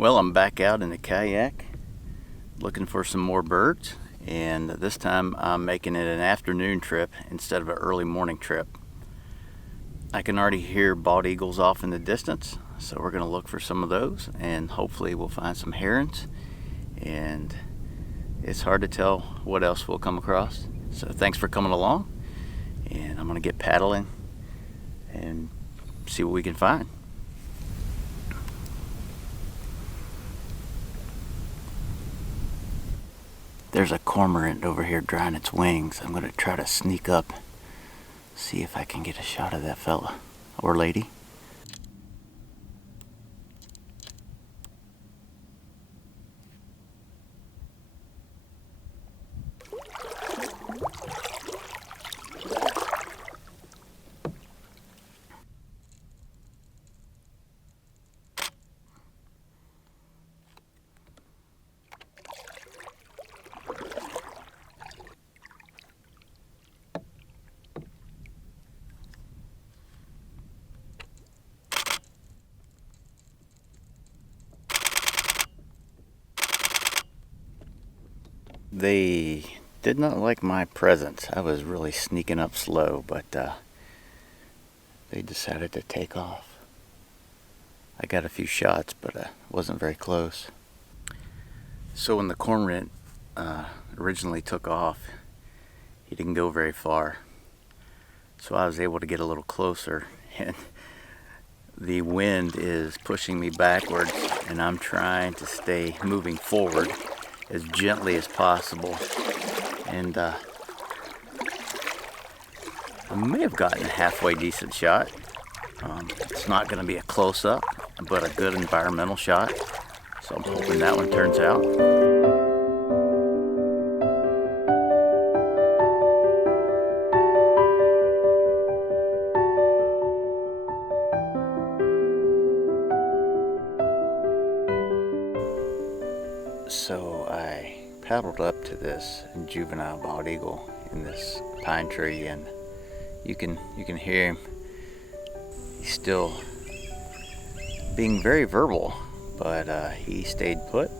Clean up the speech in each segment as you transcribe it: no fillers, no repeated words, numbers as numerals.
Well, I'm back out in the kayak looking for some more birds, and this time I'm making it an afternoon trip instead of an early morning trip. I can already hear bald eagles off in the distance, so we're going to look for some of those, and hopefully we'll find some herons, and it's hard to tell what else we'll come across. So thanks for coming along, and I'm going to get paddling and see what we can find. There's a cormorant over here drying its wings. I'm going to try to sneak up, see if I can get a shot of that fella or lady. They did not like my presence. I was really sneaking up slow, but they decided to take off. I got a few shots, but wasn't very close. So when the cormorant originally took off, he didn't go very far. So I was able to get a little closer, and the wind is pushing me backwards, and I'm trying to stay moving forward as gently as possible. And I may have gotten a halfway decent shot. It's not going to be a close-up, but a good environmental shot. So I'm hoping that one turns out. So I paddled up to this juvenile bald eagle in this pine tree, and you can hear him. He's still being very verbal, but he stayed put,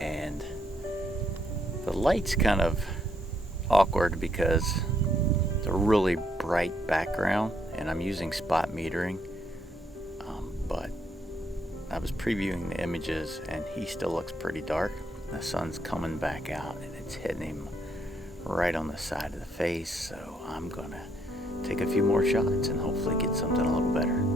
and the light's kind of awkward because it's a really bright background, and I'm using spot metering, but I was previewing the images and he still looks pretty dark. The sun's coming back out and it's hitting him right on the side of the face, so I'm gonna take a few more shots and hopefully get something a little better.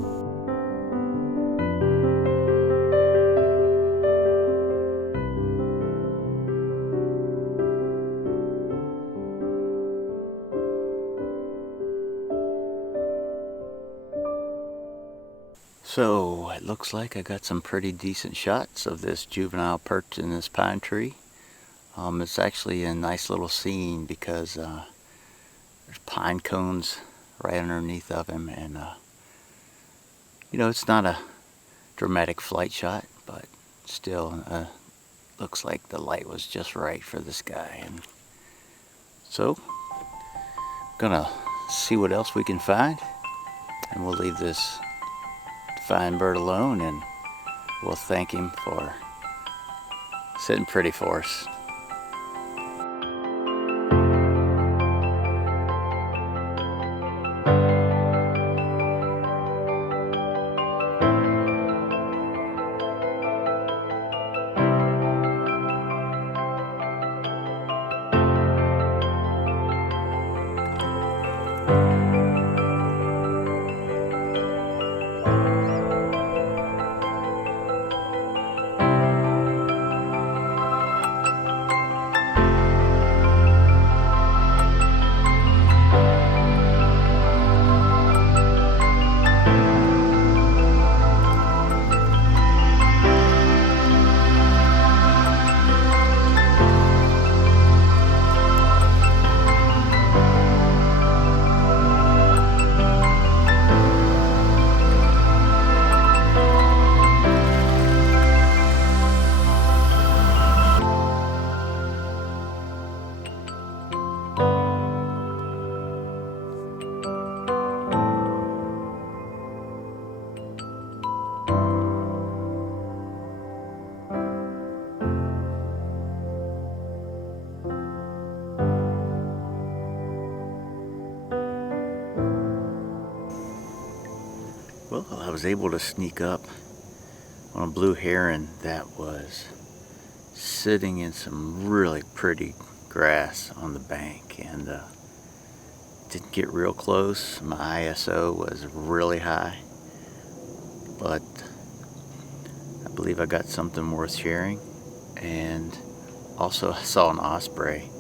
So it looks like I got some pretty decent shots of this juvenile perched in this pine tree. It's actually a nice little scene because there's pine cones right underneath of him, and it's not a dramatic flight shot, but still looks like the light was just right for this guy. And so gonna see what else we can find, and we'll leave this fine bird alone, and we'll thank him for sitting pretty for us. was able to sneak up on a blue heron that was sitting in some really pretty grass on the bank, and didn't get real close. My ISO was really high, but I believe I got something worth sharing. And also I saw an osprey.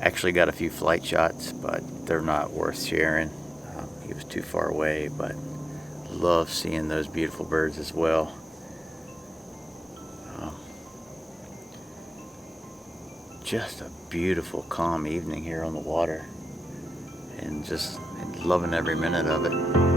Actually got a few flight shots, but they're not worth sharing. He was too far away, but love seeing those beautiful birds as well. Just a beautiful, calm evening here on the water, and just loving every minute of it.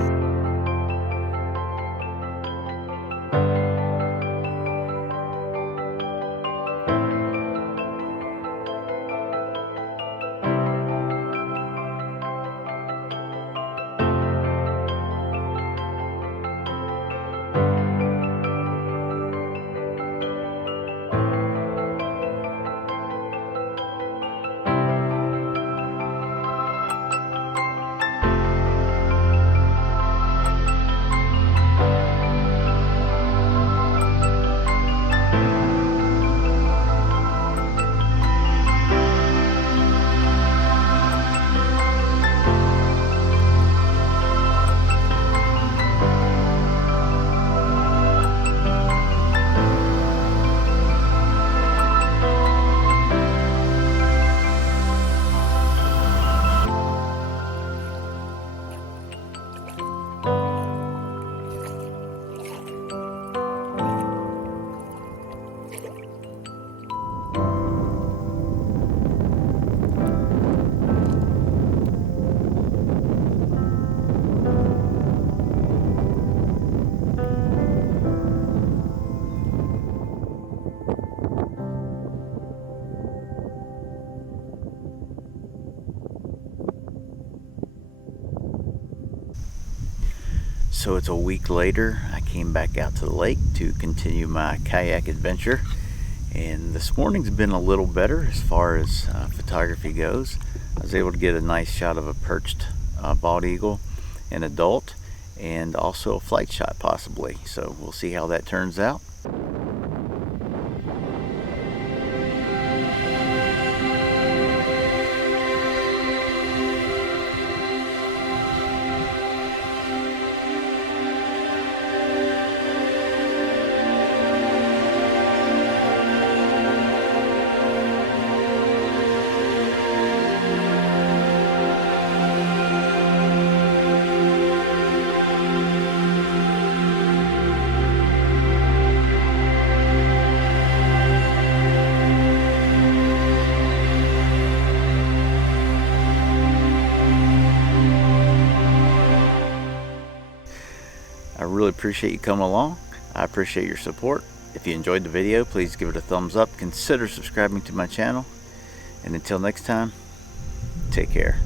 So it's a week later. I came back out to the lake to continue my kayak adventure, and this morning's been a little better as far as photography goes. I was able to get a nice shot of a perched bald eagle, an adult, and also a flight shot possibly. So we'll see how that turns out. I really appreciate you coming along. I appreciate your support. If you enjoyed the video, please give it a thumbs up. Consider subscribing to my channel. And until next time, take care.